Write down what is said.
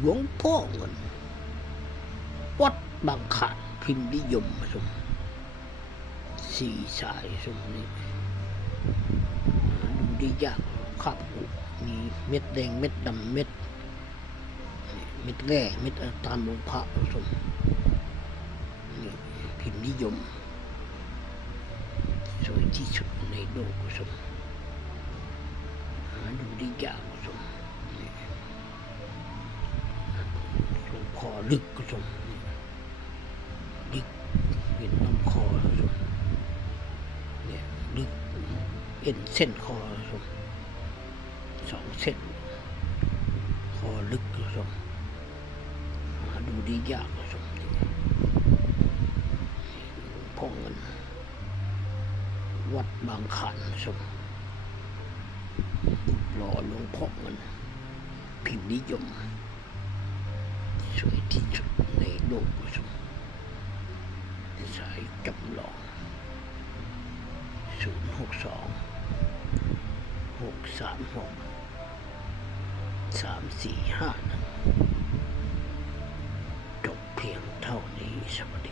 หลวงพ่อเงินวัดบางขันพิมพ์นิยมสมสี่สายสมนี้ดูได้ยากครับมีเม็ดแดงเม็ดดำเม็ดเม็ดแร่เม็ดตามหลวงพระสมนี่พิมพ์นิยม สวยที่สุดในโลกสมหาดูได้ยาก ลวงพ่อลึกสมลึกเห็นลำคอสมเนี่ยลึกเอ็นเส้นคอสมสองเส้น คอลึกสมหาดูด้ยากสมพวงพ่อเงิน วัดบางขันสมรูปหล่อหลวงพ่อเงิน พิมพ์นิยม สวยที่สุดในโลกสมสายจำลองศูนย์หกสองหกสามหกสามสี่ห้าจบเพียงเท่านี้สวัสดี